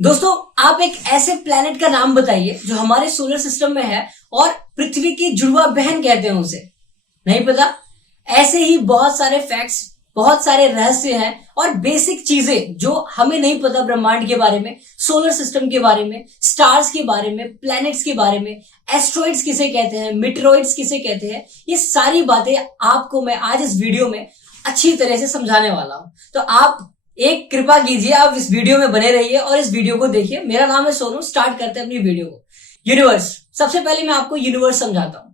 दोस्तों, आप एक ऐसे प्लेनेट का नाम बताइए जो हमारे सोलर सिस्टम में है और पृथ्वी की जुड़वा बहन कहते हैं उसे। नहीं पता? ऐसे ही बहुत सारे फैक्ट्स, बहुत सारे रहस्य हैं और बेसिक चीजें जो हमें नहीं पता ब्रह्मांड के बारे में, सोलर सिस्टम के बारे में, स्टार्स के बारे में, प्लैनेट्स के बारे में, एस्ट्रॉइड्स किसे कहते हैं, मीटेरॉइड्स किसे कहते हैं, ये सारी बातें आपको मैं आज इस वीडियो में अच्छी तरह से समझाने वाला हूं। तो आप एक कृपा कीजिए, आप इस वीडियो में बने रहिए और इस वीडियो को देखिए। मेरा नाम है सोनू। स्टार्ट करते हैं अपनी वीडियो को। यूनिवर्स, सबसे पहले मैं आपको यूनिवर्स समझाता हूं।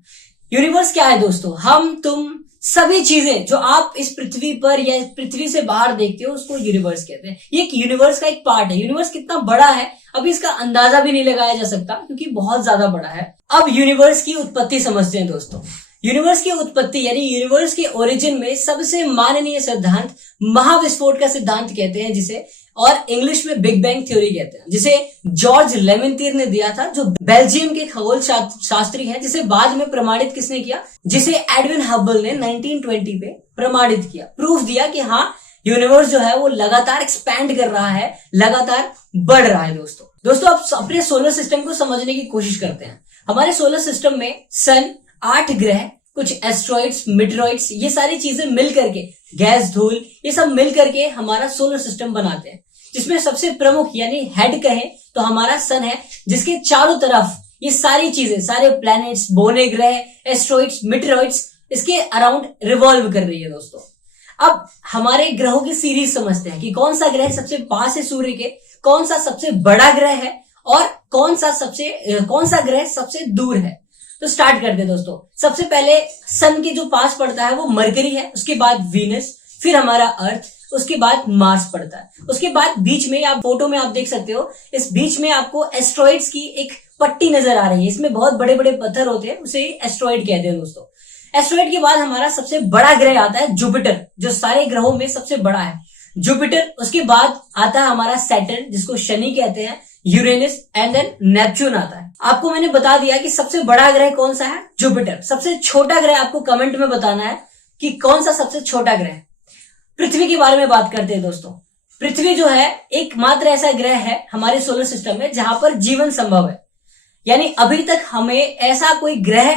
यूनिवर्स क्या है दोस्तों? हम, तुम, सभी चीजें जो आप इस पृथ्वी पर या पृथ्वी से बाहर देखते हो उसको यूनिवर्स कहते हैं। ये एक यूनिवर्स का एक पार्ट है। यूनिवर्स कितना बड़ा है अभी इसका अंदाजा भी नहीं लगाया जा सकता क्योंकि बहुत ज्यादा बड़ा है। अब यूनिवर्स की उत्पत्ति समझते हैं दोस्तों। यूनिवर्स की उत्पत्ति यानी यूनिवर्स के ओरिजिन में सबसे माननीय सिद्धांत महाविस्फोट का सिद्धांत कहते हैं जिसे, और इंग्लिश में बिग बैंग थ्योरी कहते हैं, जिसे जॉर्ज लेमेंटियर ने दिया था, जो बेल्जियम के खगोल शास्त्री हैं, जिसे बाद में प्रमाणित किसने किया? जिसे एडविन हबल ने 1920 पे प्रमाणित किया, प्रूफ दिया कि हाँ, यूनिवर्स जो है वो लगातार एक्सपैंड कर रहा है, लगातार बढ़ रहा है। दोस्तों अब अपने सोलर सिस्टम को समझने की कोशिश करते हैं। हमारे सोलर सिस्टम में सन, 8 ग्रह, कुछ एस्ट्रॉइड्स, मीटेरॉइड्स, ये सारी चीजें मिल करके, गैस, धूल, ये सब मिल करके हमारा सोलर सिस्टम बनाते हैं, जिसमें सबसे प्रमुख यानी हेड कहें तो हमारा सन है, जिसके चारों तरफ ये सारी चीजें, सारे प्लैनेट्स, बौने ग्रह, एस्ट्रॉइड्स, मीटेरॉइड्स इसके अराउंड रिवॉल्व कर रही है। दोस्तों अब हमारे ग्रहों की सीरीज समझते हैं कि कौन सा ग्रह सबसे पास है सूर्य के, कौन सा सबसे बड़ा ग्रह है और कौन सा ग्रह सबसे दूर है। तो स्टार्ट करते हैं दोस्तों। सबसे पहले सन के जो पास पड़ता है वो मरकरी है, उसके बाद वीनस, फिर हमारा अर्थ, उसके बाद मार्स पड़ता है। उसके बाद बीच में, आप फोटो में आप देख सकते हो, इस बीच में आपको एस्ट्रॉइड्स की एक पट्टी नजर आ रही है। इसमें बहुत बड़े बड़े पत्थर होते हैं, उसे एस्ट्रॉइड कहते हैं दोस्तों। एस्ट्रॉइड के बाद हमारा सबसे बड़ा ग्रह आता है जुपिटर, जो सारे ग्रहों में सबसे बड़ा है, जुपिटर। उसके बाद आता है हमारा सैटर्न, जिसको शनि कहते हैं, यूरेनस एंड देन नेपच्यून आता है। आपको मैंने बता दिया कि सबसे बड़ा ग्रह कौन सा है, जुपिटर। सबसे छोटा ग्रह आपको कमेंट में बताना है कि कौन सा सबसे छोटा ग्रह। पृथ्वी के बारे में बात करते हैं दोस्तों। पृथ्वी जो है एकमात्र ऐसा ग्रह है हमारे सोलर सिस्टम में जहां पर जीवन संभव है। यानी अभी तक हमें ऐसा कोई ग्रह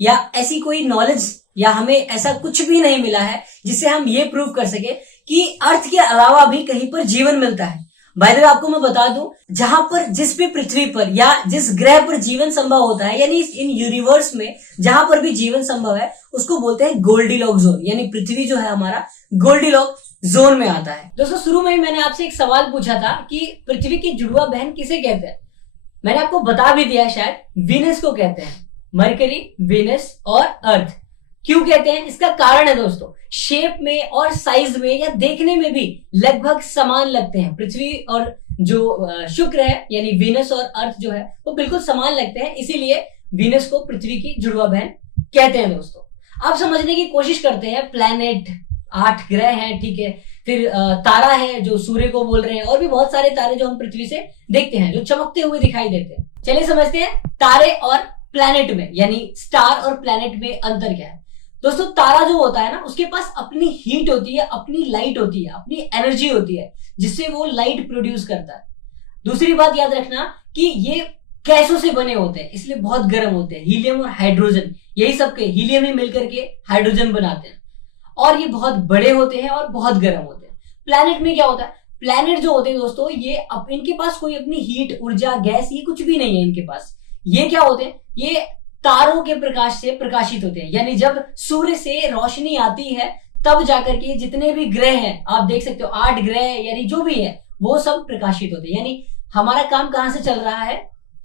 या ऐसी कोई नॉलेज या हमें ऐसा कुछ भी नहीं मिला है जिससे हम ये प्रूव कर सके कि अर्थ के अलावा भी कहीं पर जीवन मिलता है। बाय द वे आपको मैं बता दूं, जहां पर जिस भी पृथ्वी पर या जिस ग्रह पर जीवन संभव होता है, यानी इन यूनिवर्स में जहां पर भी जीवन संभव है, उसको बोलते हैं गोल्डीलॉक जोन। यानी पृथ्वी जो है हमारा गोल्डीलॉक जोन में आता है। दोस्तों शुरू में ही मैंने आपसे एक सवाल पूछा था कि पृथ्वी की जुड़वा बहन किसे कहते हैं। मैंने आपको बता भी दिया, शायद वीनस को कहते हैं। मरकरी, वीनस और अर्थ क्यों कहते हैं, इसका कारण है दोस्तों, शेप में और साइज में या देखने में भी लगभग समान लगते हैं। पृथ्वी और जो शुक्र है यानी वीनस और अर्थ जो है वो बिल्कुल समान लगते हैं, इसीलिए वीनस को पृथ्वी की जुड़वा बहन कहते हैं। दोस्तों अब समझने की कोशिश करते हैं। प्लैनेट, 8 ग्रह हैं, ठीक है, फिर तारा है जो सूर्य को बोल रहे हैं, और भी बहुत सारे तारे जो हम पृथ्वी से देखते हैं, जो चमकते हुए दिखाई देते हैं। चलिए समझते हैं तारे और प्लैनेट में, यानी स्टार और प्लैनेट में अंतर क्या है। दोस्तों तारा जो होता है ना, उसके पास अपनी हीट होती है, अपनी लाइट होती है, अपनी एनर्जी होती है, जिससे वो लाइट प्रोड्यूस करता है। दूसरी बात याद रखना कि ये गैसों से बने होते हैं, इसलिए बहुत गर्म होते हैं। हीलियम और हाइड्रोजन, यही सबके हीलियम ही मिलकर के हाइड्रोजन बनाते हैं, और ये बहुत बड़े होते हैं और बहुत गर्म होते हैं। प्लैनेट में क्या होता है, प्लैनेट जो होते हैं दोस्तों, ये इनके पास कोई अपनी हीट, ऊर्जा, गैस, ये कुछ भी नहीं है इनके पास। ये क्या होते हैं, ये तारों के प्रकाश से प्रकाशित होते हैं। यानी जब सूर्य से रोशनी आती है तब जाकर के जितने भी ग्रह हैं, आप देख सकते हो 8 ग्रह यानी जो भी है वो सब प्रकाशित होते हैं। यानी हमारा काम कहां से चल रहा है,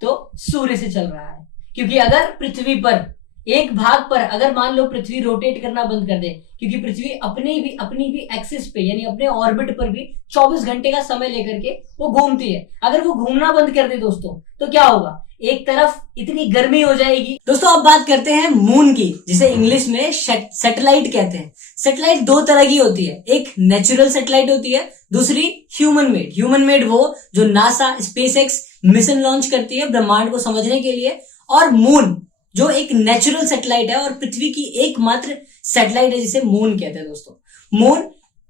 तो सूर्य से चल रहा है। क्योंकि अगर पृथ्वी पर एक भाग पर अगर मान लो पृथ्वी रोटेट करना बंद कर दे, क्योंकि पृथ्वी अपनी भी एक्सिस पे यानी अपने ऑर्बिट पर भी 24 घंटे का समय लेकर के वो घूमती है, अगर वो घूमना बंद कर दे दोस्तों तो क्या होगा, एक तरफ इतनी गर्मी हो जाएगी। दोस्तों अब बात करते हैं मून की, जिसे इंग्लिश में सैटेलाइट कहते हैं। सैटेलाइट 2 तरह की होती है, एक नेचुरल सैटेलाइट होती है, दूसरी ह्यूमन मेड। ह्यूमन मेड वो जो नासा, स्पेसएक्स मिशन लॉन्च करती है ब्रह्मांड को समझने के लिए, और मून जो एक नेचुरल सैटेलाइट है और पृथ्वी की एकमात्र सैटेलाइट है जिसे मून कहते हैं। दोस्तों मून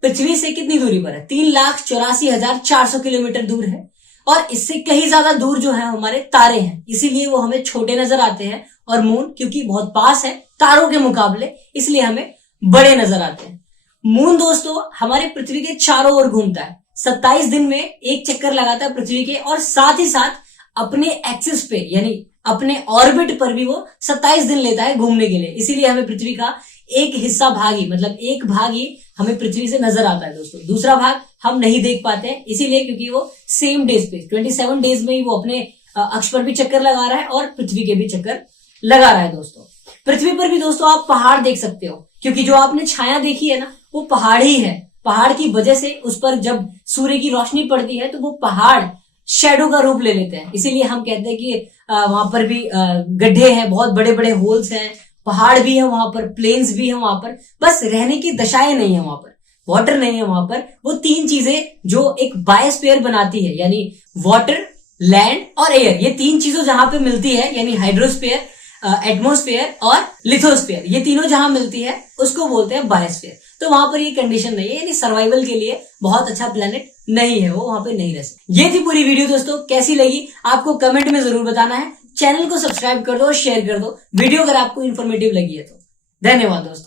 पृथ्वी से कितनी दूरी पर है, 3,84,400 किलोमीटर दूर है। और इससे कहीं ज्यादा दूर जो है हमारे तारे हैं, इसीलिए वो हमें छोटे नजर आते हैं। और मून क्योंकि बहुत पास है तारों के मुकाबले, इसलिए हमें बड़े नजर आते हैं। मून दोस्तों हमारे पृथ्वी के चारों ओर घूमता है, 27 दिन में एक चक्कर लगाता है पृथ्वी के, और साथ ही साथ अपने एक्सिस पे यानी अपने ऑर्बिट पर भी वो 27 दिन लेता है घूमने के लिए। इसीलिए हमें पृथ्वी का एक हिस्सा भाग ही, मतलब एक भाग ही हमें पृथ्वी से नजर आता है दोस्तों, दूसरा भाग हम नहीं देख पाते हैं। इसीलिए क्योंकि वो सेम डेज पे 27 डेज में ही वो अपने अक्ष पर भी चक्कर लगा रहा है और पृथ्वी के भी चक्कर लगा रहा है दोस्तों। पृथ्वी पर भी दोस्तों आप पहाड़ देख सकते हो, क्योंकि जो आपने छाया देखी है ना वो पहाड़ ही है। पहाड़ की वजह से उस पर जब सूर्य की रोशनी पड़ती है तो वो पहाड़ शैडो का रूप ले लेते हैं। इसीलिए हम कहते हैं कि वहां पर भी गड्ढे हैं, बहुत बड़े बड़े होल्स हैं, पहाड़ भी है वहां पर, प्लेन्स भी है वहां पर, बस रहने की दशाएं नहीं है वहां पर, वाटर नहीं है वहां पर। वो तीन चीजें जो एक बायोस्फीयर बनाती है, यानी वाटर, लैंड और एयर, ये तीन चीजों जहां पे मिलती है, यानी हाइड्रोस्फीयर, एटमोस्फेयर और लिथोस्फीयर, ये तीनों जहां मिलती है उसको बोलते हैं बायोस्फीयर। तो वहां पर ये कंडीशन नहीं है, यानी सर्वाइवल के लिए बहुत अच्छा प्लेनेट नहीं है, वो वहां पे नहीं रह सकते। ये थी पूरी वीडियो दोस्तों, कैसी लगी आपको कमेंट में जरूर बताना है। चैनल को सब्सक्राइब कर दो और शेयर कर दो वीडियो अगर आपको इन्फॉर्मेटिव लगी है तो। धन्यवाद दोस्तों।